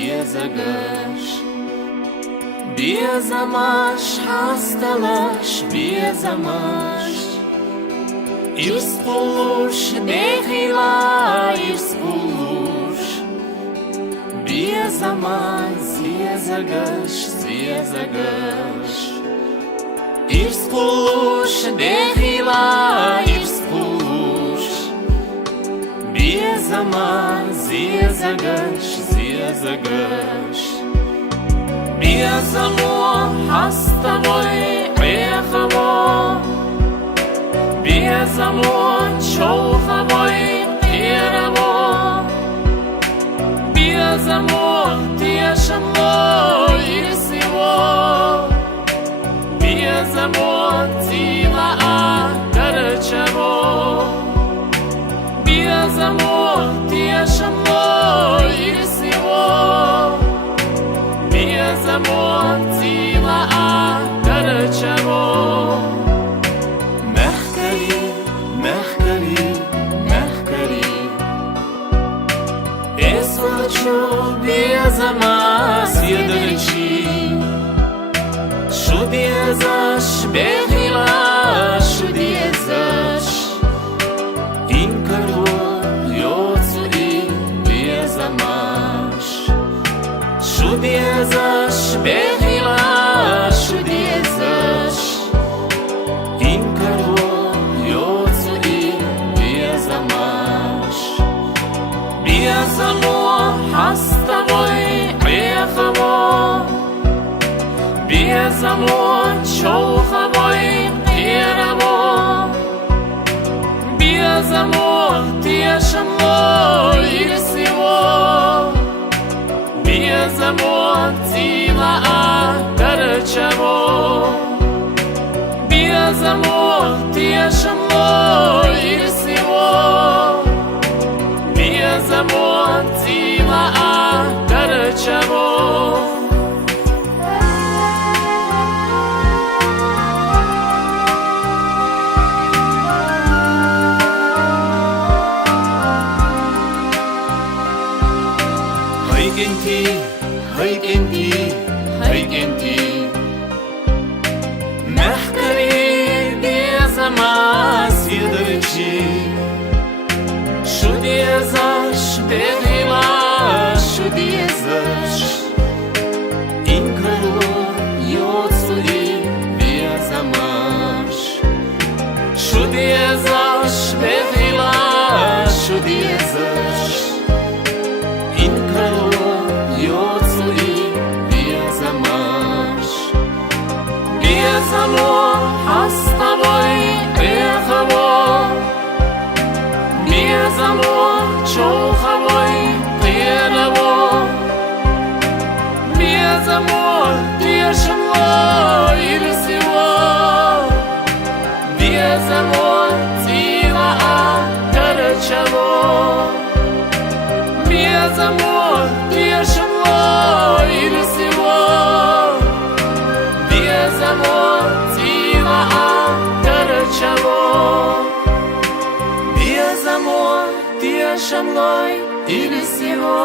biezagash Biezamash hastalash biezamash Irspulush dehila irspulush Biezamash biezagash Irspulush dehila irspulush Biezamash biezagash Biezamo hastavoy echavo Biezamo chouchavoy eravo Biezamo tieshamo irsivo Biezamo tila akarchavo Biezamo tieshamo irsivo Biezamo tila akarchavo Biezamash yedrichi Shudiezash behila shudiezash Inkarvo yotsu biezamash Shudiezash behila shudiezash Inkarvo yotsu biezamash Biezamo hastavoy echavo Biezamo chouchavoy eravo Biezamo tieshamo irsivo Biezamo tila akarchavo Biezamo tieshamo irsivo Biezamo tila akarchavo Haygenti Mehkari biezamash yedrichi Shudiezash behila shudiezash Inkarvo yotsu biezamash Shudiezash behila shudiezash Inkarvo yotsu biezamash Biezamo hastavoy echavo Biezamo chouchavoy eravo Biezamo tieshamo irsivo Biezamo tila akarchavo Biezamo tieshamo irsivo Biezamo tila akarchavo Biezamo tieshamo irsivo